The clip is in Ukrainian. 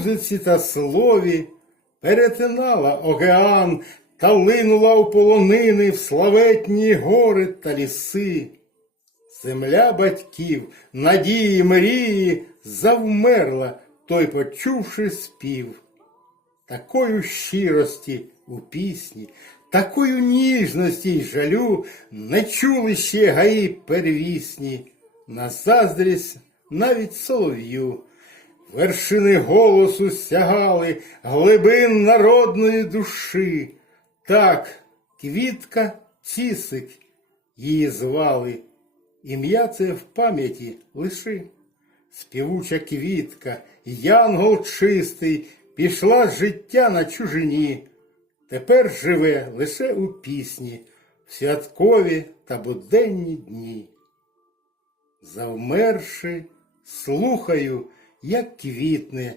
музиці та слові, перетинала океан та линула у полонини в славетні гори та ліси. Земля батьків, надії, мрії завмерла, той почувши спів. Такою щирості у пісні, такою ніжності й жалю не чули ще гаї первісні, на заздрість навіть солов'ю. Вершини голосу сягали глибин народної душі. Так, квітка Цісик її звали. Ім'я це в пам'яті лиши. Співуча квітка, янгол чистий, пішла з життя на чужині. Тепер живе лише у пісні, в святкові та буденні дні. Завмерши, слухаю, як квітне